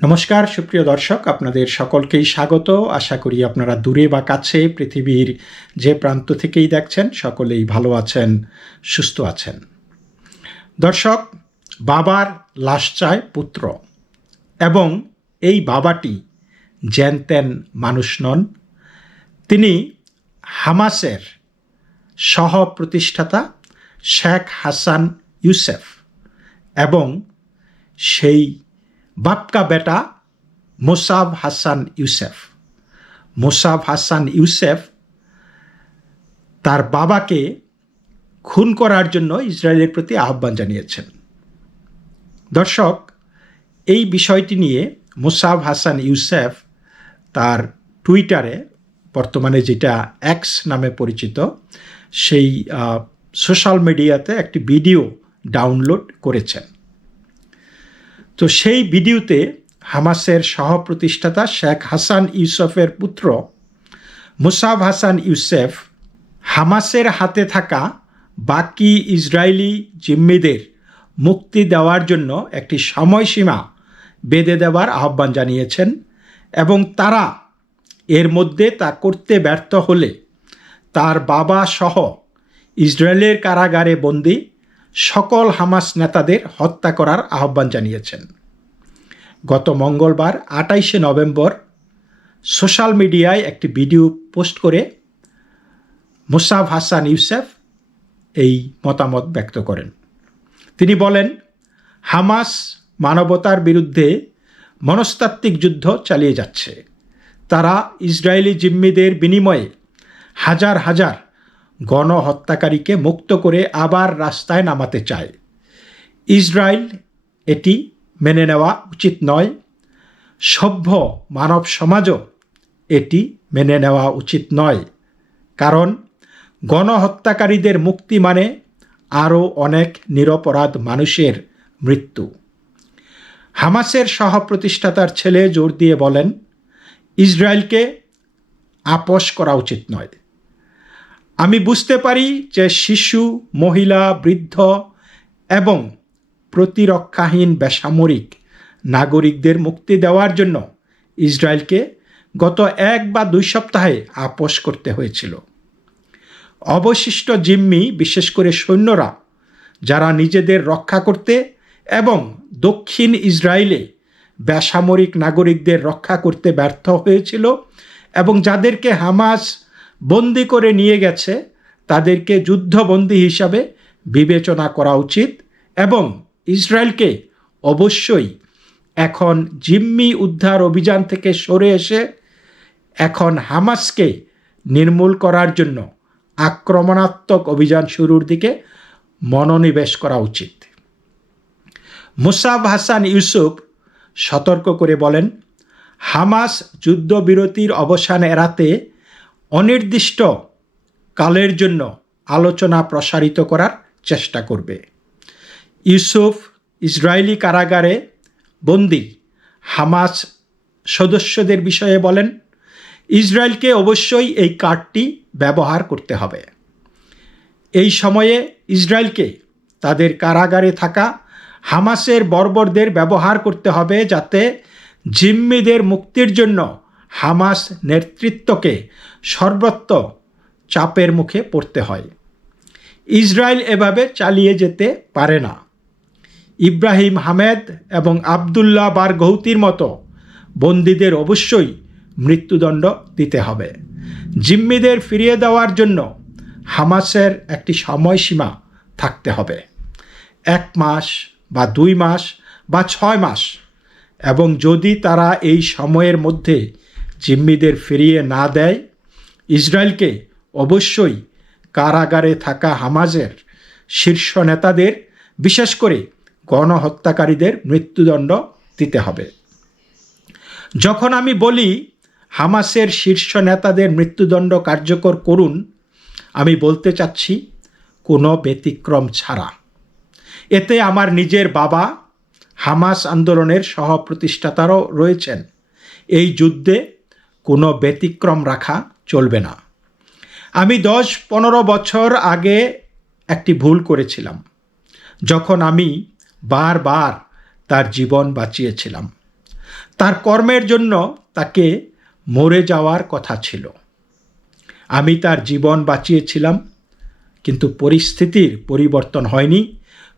নমস্কার সুপ্রিয় দর্শক, আপনাদের সকলকেই স্বাগত। আশা করি আপনারা দূরে বা কাছে পৃথিবীর যে প্রান্ত থেকেই দেখছেন সকলেই ভালো আছেন, সুস্থ আছেন। দর্শক, বাবার লাশ চায় পুত্র, এবং এই বাবাটি জ্যানত্যান মানুষ নন। তিনি হামাসের সহ প্রতিষ্ঠাতা শেখ হাসান ইউসেফ এবং সেই বাপকা বেটা মোসাব হাসান ইউসেফ। মোসাব হাসান ইউসেফ তার বাবাকে খুন করার জন্য ইসরায়েলের প্রতি আহ্বান জানিয়েছেন। দর্শক, এই বিষয়টি নিয়ে মোসাব হাসান ইউসেফ তার টুইটারে, বর্তমানে যেটা এক্স নামে পরিচিত, সেই সোশ্যাল মিডিয়াতে একটি ভিডিও ডাউনলোড করেছেন। তো সেই ভিডিওতে হামাসের সহ প্রতিষ্ঠাতা শেখ হাসান ইউসেফের পুত্র মোসাব হাসান ইউসেফ হামাসের হাতে থাকা বাকি ইসরায়েলি জিম্মিদের মুক্তি দেওয়ার জন্য একটি সময়সীমা বেঁধে দেওয়ার আহ্বান জানিয়েছেন, এবং তারা এর মধ্যে তা করতে ব্যর্থ হলে তার বাবা সহ ইসরায়েলের কারাগারে বন্দী সকল হামাস নেতাদের হত্যা করার আহ্বান জানিয়েছেন। গত মঙ্গলবার 28শে নভেম্বর সোশ্যাল মিডিয়ায় একটি ভিডিও পোস্ট করে মোসাব হাসান ইউসেফ এই মতামত ব্যক্ত করেন। তিনি বলেন, হামাস মানবতার বিরুদ্ধে মনস্তাত্ত্বিক যুদ্ধ চালিয়ে যাচ্ছে। তারা ইসরায়েলি জিম্মিদের বিনিময়ে হাজার হাজার গণহত্যাকারীকে মুক্ত করে আবার রাস্তায় নামাতে চায়। ইসরায়েল এটি মেনে নেওয়া উচিত নয়। সভ্য মানব সমাজও এটি মেনে নেওয়া উচিত নয়, কারণ গণহত্যাকারীদের মুক্তি মানে আরও অনেক নিরপরাধ মানুষের মৃত্যু। হামাসের সহ প্রতিষ্ঠাতার ছেলে জোর দিয়ে বলেন, ইসরায়েলকে আপোস করা উচিত নয়। আমি বুঝতে পারি যে শিশু, মহিলা, বৃদ্ধ এবং প্রতিরক্ষাহীন বেসামরিক নাগরিকদের মুক্তি দেওয়ার জন্য ইসরায়েলকে গত 1 বা 2 সপ্তাহে আপোস করতে হয়েছিল। অবশিষ্ট জিম্মি, বিশেষ করে সৈন্যরা, যারা নিজেদের রক্ষা করতে এবং দক্ষিণ ইসরায়েলে বেসামরিক নাগরিকদের রক্ষা করতে ব্যর্থ হয়েছিল এবং যাদেরকে হামাস বন্দি করে নিয়ে গেছে, তাদেরকে যুদ্ধবন্দী হিসাবে বিবেচনা করা উচিত, এবং ইসরায়েলকে অবশ্যই এখন জিম্মি উদ্ধার অভিযান থেকে সরে এসে এখন হামাসকে নির্মূল করার জন্য আক্রমণাত্মক অভিযান শুরুর দিকে মনোনিবেশ করা উচিত। মোসাব হাসান ইউসুফ সতর্ক করে বলেন, হামাস যুদ্ধবিরতির অবসান এড়াতে অনির্দিষ্ট কালের জন্য আলোচনা প্রসারিত করার চেষ্টা করবে। ইউসুফ ইসরায়েলি কারাগারে বন্দী হামাস সদস্যদের বিষয়ে বলেন, ইসরায়েলকে অবশ্যই এই কার্ডটি ব্যবহার করতে হবে। এই সময়ে ইসরায়েলকে তাদের কারাগারে থাকা হামাসের বর্বরদের ব্যবহার করতে হবে, যাতে জিম্মিদের মুক্তির জন্য হামাস নেতৃত্বকে সর্বত্র চাপের মুখে পড়তে হয়। ইসরায়েল এভাবে চালিয়ে যেতে পারে না। ইব্রাহিম হামেদ এবং আবদুল্লাহ বারগৌতির মতো বন্দীদের অবশ্যই মৃত্যুদণ্ড দিতে হবে। জিম্মিদের ফিরিয়ে দেওয়ার জন্য হামাসের একটি সময়সীমা থাকতে হবে, 1 মাস বা 2 মাস বা 6 মাস, এবং যদি তারা এই সময়ের মধ্যে জিম্মিদের ফিরিয়ে না দেয়, ইসরায়েলকে অবশ্যই কারাগারে থাকা হামাসের শীর্ষ নেতাদের, বিশেষ করে গণহত্যাকারীদের মৃত্যুদণ্ড দিতে হবে। যখন আমি বলি হামাসের শীর্ষ নেতাদের মৃত্যুদণ্ড কার্যকর করুন, আমি বলতে চাচ্ছি কোনো ব্যতিক্রম ছাড়া। এতে আমার নিজের বাবা হামাস আন্দোলনের সহ প্রতিষ্ঠাতারাও রয়েছেন। এই যুদ্ধে কোনো ব্যতিক্রম রাখা চলবে না। আমি 10-15 বছর আগে একটি ভুল করেছিলাম, যখন আমি বারবার তার জীবন বাঁচিয়েছিলাম। তার কর্মের জন্য তাকে মরে যাওয়ার কথা ছিল। আমি তার জীবন বাঁচিয়েছিলাম, কিন্তু পরিস্থিতির পরিবর্তন হয়নি,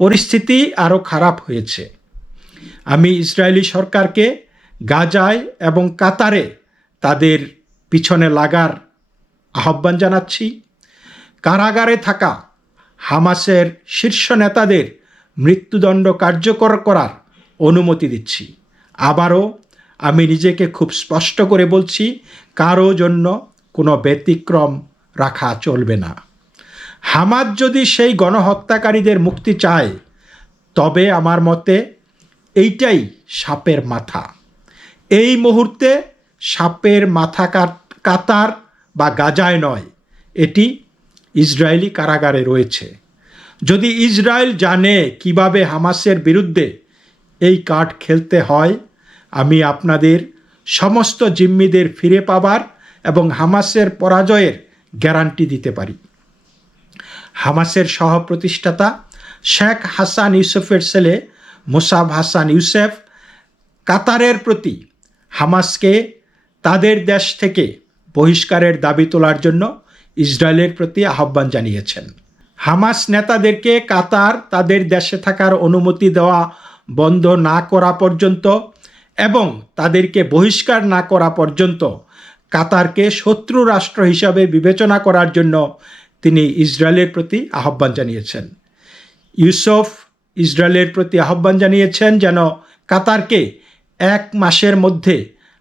পরিস্থিতি আরও খারাপ হয়েছে। আমি ইসরায়েলি সরকারকে গাজায় এবং কাতারে তাদের পিছনে লাগার আহ্বান জানাচ্ছি। কারাগারে থাকা হামাসের শীর্ষ নেতাদের মৃত্যুদণ্ড কার্যকর করার অনুমতি দিচ্ছি। আবারও আমি নিজেকে খুব স্পষ্ট করে বলছি, কারো জন্য কোনো ব্যতিক্রম রাখা চলবে না। হামাস যদি সেই গণহত্যাকারীদের মুক্তি চায়, তবে আমার মতে এইটাই সাপের মাথা। এই মুহূর্তে সাপের মাথা কাতার বা গাজায় নয়, এটি ইসরায়েলি কারাগারে রয়েছে। যদি ইসরায়েল জানে কিভাবে হামাসের বিরুদ্ধে এই কার্ড খেলতে হয়, আমি আপনাদের সমস্ত জিম্মিদের ফিরে পাবার এবং হামাসের পরাজয়ের গ্যারান্টি দিতে পারি। হামাসের সহপ্রতিষ্ঠাতা শেখ হাসান ইউসুফের ছেলে মুসাব হাসান ইউসেফ কাতারের প্রতি হামাসকে তাদের দেশ থেকে বহিষ্কারের দাবি তোলার জন্য ইসরায়েলের প্রতি আহ্বান জানিয়েছেন। হামাস নেতাদেরকে কাতার তাদের দেশে থাকার অনুমতি দেওয়া বন্ধ না করা পর্যন্ত এবং তাদেরকে বহিষ্কার না করা পর্যন্ত কাতারকে শত্রু রাষ্ট্র হিসাবে বিবেচনা করার জন্য তিনি ইসরায়েলের প্রতি আহ্বান জানিয়েছেন। ইউসুফ ইসরায়েলের প্রতি আহ্বান জানিয়েছেন যেন কাতারকে 1 মাসের মধ্যে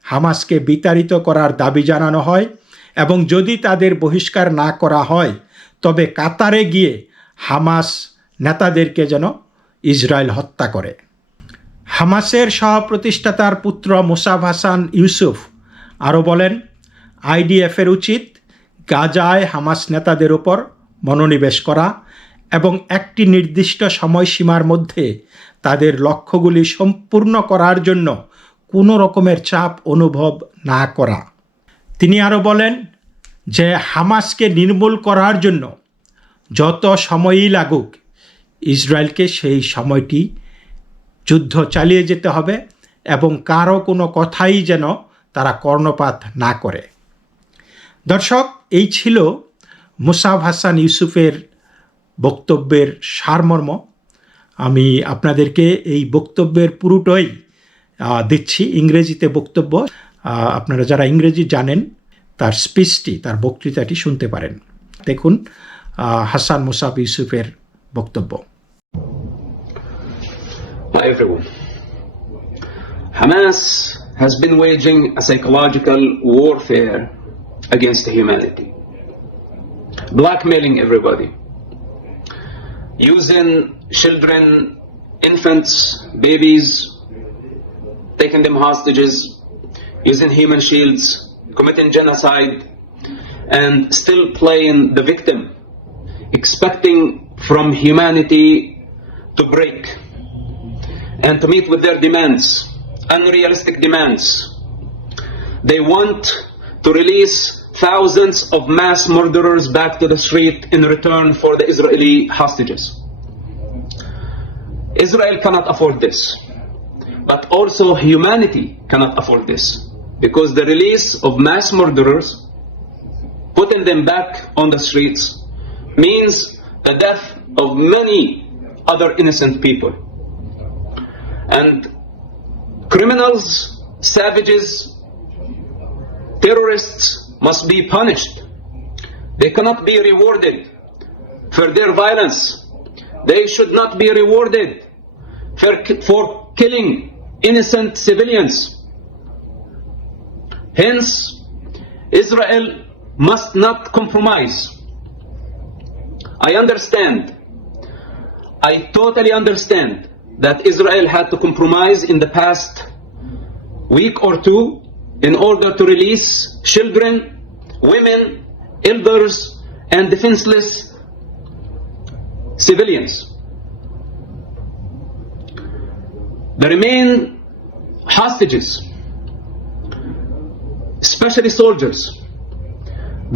হামাসকে বিতাড়িত করার দাবি জানানো হয় এবং যদি তাদের বহিষ্কার না করা হয়, তবে কাতারে গিয়ে হামাস নেতাদেরকে যেন ইসরায়েল হত্যা করে। হামাসের সহপ্রতিষ্ঠাতার পুত্র মুসাব হাসান ইউসুফ আরও বলেন, আইডিএফের উচিত গাজায় হামাস নেতাদের ওপর মনোনিবেশ করা এবং একটি নির্দিষ্ট সময়সীমার মধ্যে তাদের লক্ষ্যগুলি সম্পূর্ণ করার জন্য কোনো রকমের চাপ অনুভব না করা। তিনি আরও বলেন যে হামাসকে নির্মূল করার জন্য যত সময়ই লাগুক, ইসরায়েলকে সেই সময়টি যুদ্ধ চালিয়ে যেতে হবে এবং কারো কোনো কথাই যেন তারা কর্ণপাত না করে। দর্শক, এই ছিল মুসাব হাসান ইউসুফের বক্তব্যের সারমর্ম। আমি আপনাদেরকে এই বক্তব্যের পুরোটাই দিচ্ছি, ইংরেজিতে বক্তব্য। আপনারা যারা ইংরেজি জানেন তার স্পিচটি, তার বক্তৃতাটি শুনতে পারেন। দেখুন হাসান মুসাব ইউসুফের বক্তব্য। Hi everyone. Hamas has been waging a psychological warfare against humanity, blackmailing everybody, using children, infants, babies, taking them hostages, using human shields, committing genocide, and still playing the victim, expecting from humanity to break and to meet with their demands, unrealistic demands. They want to release thousands of mass murderers back to the street in return for the Israeli hostages. Israel cannot afford this, but also humanity cannot afford this, because the release of mass murderers, putting them back on the streets, means the death of many other innocent people. And criminals, savages, terrorists must be punished. They cannot be rewarded for their violence. They should not be rewarded for killing innocent civilians. Hence, Israel must not compromise. I understand, I totally understand that Israel had to compromise in the past week or two in order to release children, women, elders, and defenseless civilians. The remain hostages, especially soldiers,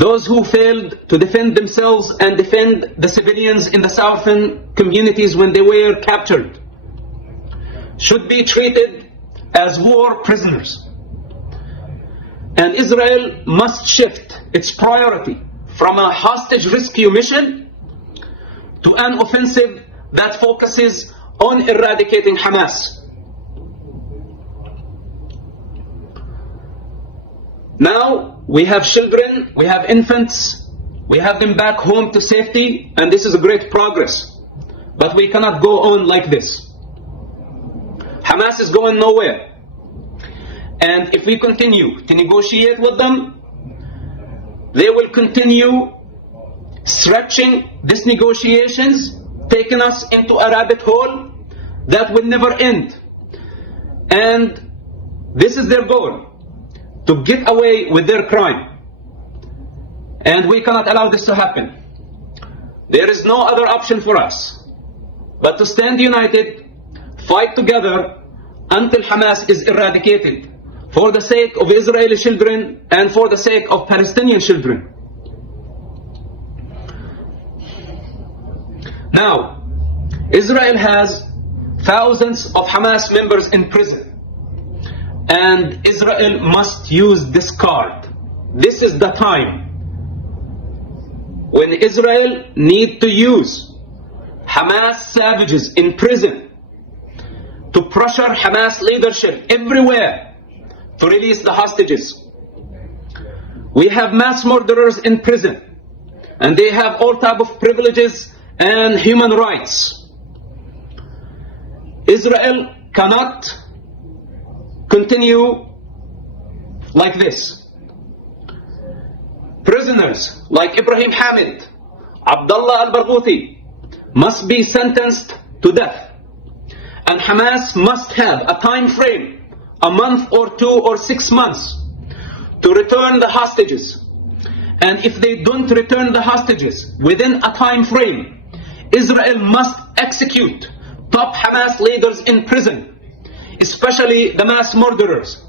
those who failed to defend themselves and defend the civilians in the southern communities when they were captured, should be treated as war prisoners. And Israel must shift its priority from a hostage rescue mission to an offensive that focuses on eradicating Hamas. Now we have children, we have infants, we have them back home to safety, and this is a great progress. But we cannot go on like this. Hamas is going nowhere. And if we continue to negotiate with them, they will continue stretching these negotiations, taking us into a rabbit hole that will never end. And this is their goal, to get away with their crime. And we cannot allow this to happen. There is no other option for us but to stand united, fight together until Hamas is eradicated, for the sake of Israeli children and for the sake of Palestinian children. Now, Israel has thousands of Hamas members in prison, and Israel must use this card. This is the time when Israel needs to use Hamas savages in prison to pressure Hamas leadership everywhere to release the hostages. We have mass murderers in prison, and they have all type of privileges and human rights. Israel cannot continue like this. Prisoners like Ibrahim Hamid, Abdullah al-Barghouti must be sentenced to death. And Hamas must have a time frame, a month or 2 or 6 months, to return the hostages. And if they don't return the hostages within a time frame, Israel must execute top Hamas leaders in prison, especially the mass murderers.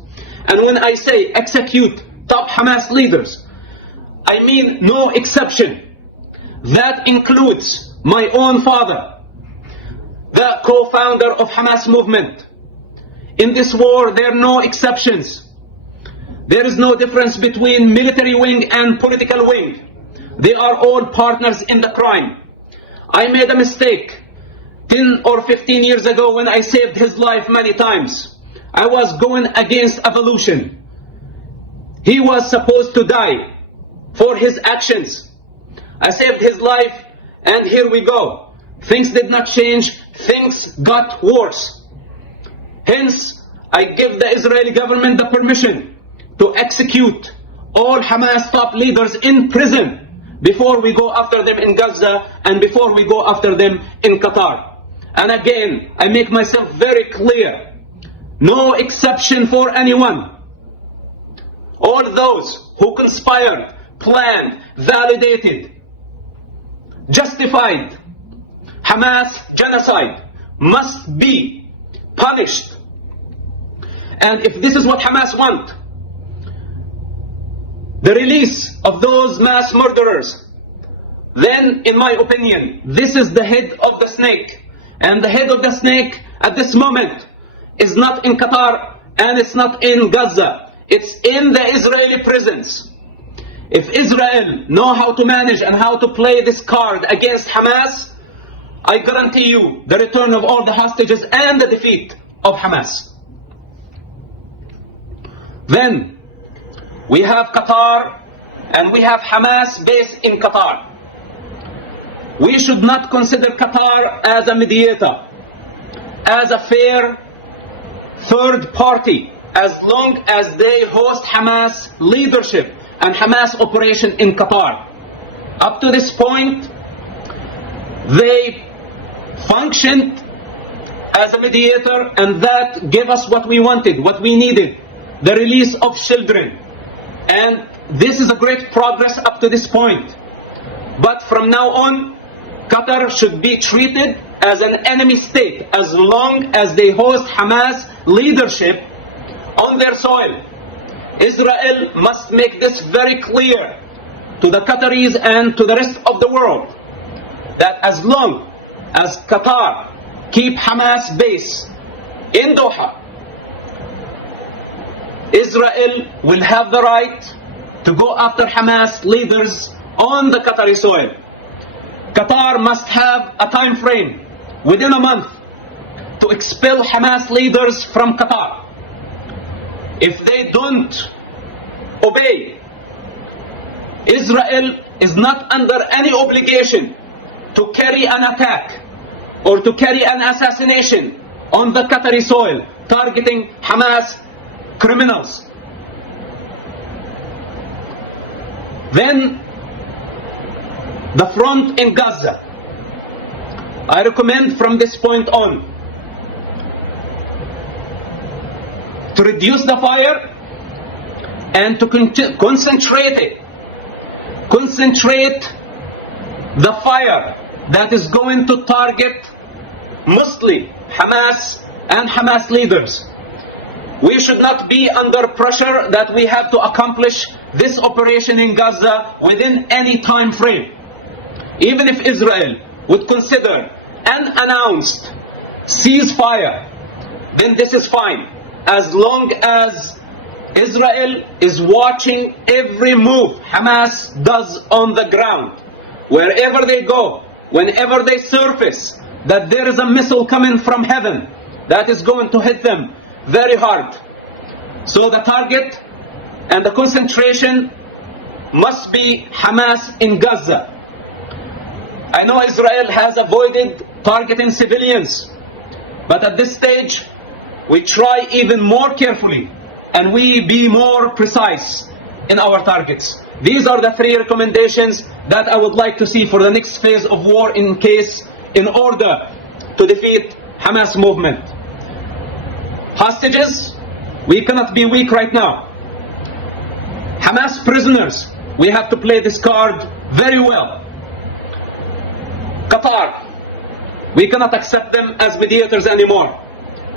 And when I say execute top Hamas leaders, I mean no exception. That includes my own father, the co-founder of Hamas movement. In this war, there are no exceptions. There is no difference between military wing and political wing. They are all partners in the crime. I made a mistake 10 or 15 years ago when I saved his life many times. I was going against evolution. He was supposed to die for his actions. I saved his life, and here we go. Things did not change. Things got worse. Hence, I give the Israeli government the permission to execute all Hamas top leaders in prison before we go after them in Gaza and before we go after them in Qatar. And again, I make myself very clear. No exception for anyone. All those who conspired, planned, validated, justified Hamas genocide must be punished. And if this is what Hamas want, the release of those mass murderers, then in my opinion, this is the head of the snake. And the head of the snake at this moment is not in Qatar and it's not in Gaza. It's in the Israeli prisons. If Israel know how to manage and how to play this card against Hamas, I guarantee you the return of all the hostages and the defeat of Hamas. Then we have Qatar and we have Hamas based in Qatar. We should not consider Qatar as a mediator, as a fair third party, as long as they host Hamas leadership and Hamas operation in Qatar. Up to this point, they functioned as a mediator, and that gave us what we wanted, what we needed, the release of children. And this is a great progress up to this point. But from now on, Qatar should be treated as an enemy state as long as they host Hamas leadership on their soil. Israel must make this very clear to the Qataris and to the rest of the world, that as long as Qatar keep Hamas base in Doha, Israel will have the right to go after Hamas leaders on the Qatari soil. Qatar must have a time frame within a month to expel Hamas leaders from Qatar. If they don't obey, Israel is not under any obligation to carry an attack or to carry an assassination on the Qatari soil targeting Hamas criminals. Then the front in Gaza. I recommend from this point on to reduce the fire and to concentrate the fire that is going to target mostly Hamas and Hamas leaders. We should not be under pressure that we have to accomplish this operation in Gaza within any time frame. Even if Israel would consider an announced ceasefire, then this is fine, as long as Israel is watching every move Hamas does on the ground. Wherever they go, whenever they surface, that there is a missile coming from heaven that is going to hit them very hard. So the target and the concentration must be Hamas in Gaza. I know Israel has avoided targeting civilians, but at this stage we try even more carefully and we be more precise in our targets. These are the 3 recommendations that I would like to see for the next phase of war in order to defeat Hamas movement. Hostages, we cannot be weak right now. Hamas prisoners, we have to play this card very well. Qatar, we cannot accept them as mediators anymore.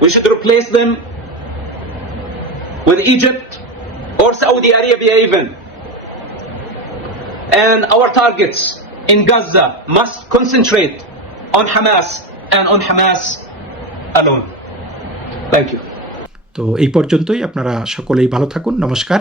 We should replace them with Egypt or Saudi Arabia even. And our targets in Gaza must concentrate on Hamas and on Hamas alone. Thank you. তো এই পর্যন্তই, আপনারা সকলেই ভালো থাকুন। নমস্কার।